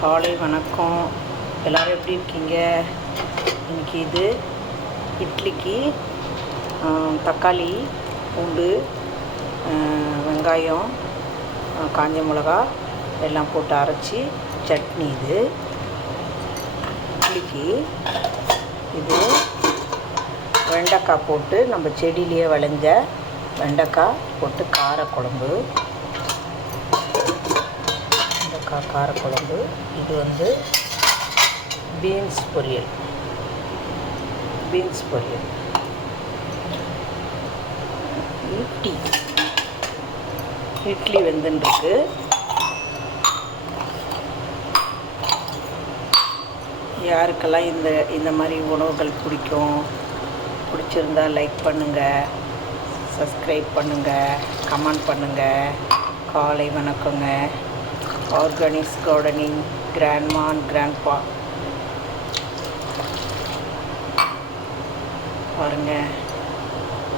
காலை வணக்கம். எல்லோரும் எப்படி இருக்கீங்க? இன்றைக்கி இது இட்லிக்கு தக்காளி, பூண்டு, வெங்காயம், காஞ்ச மிளகா எல்லாம் போட்டு அரைச்சி சட்னி. இது இட்லிக்கு இது வெண்டைக்காய் போட்டு நம்ம செடியிலேயே விளைஞ்ச வெண்டைக்காய் போட்டு காரக்குழம்பு. காரக்குழம்பு. இது பீன்ஸ் பொரியல். இட்லி வெந்துருக்கு. யாருக்கெல்லாம் இந்த மாதிரி உணவுகள் பிடிச்சிருந்தா லைக் பண்ணுங்கள், சப்ஸ்கிரைப் பண்ணுங்கள், கமெண்ட் பண்ணுங்கள். காலை வணக்கங்க. Organics gardening grandma and grandpa பாருங்கள்.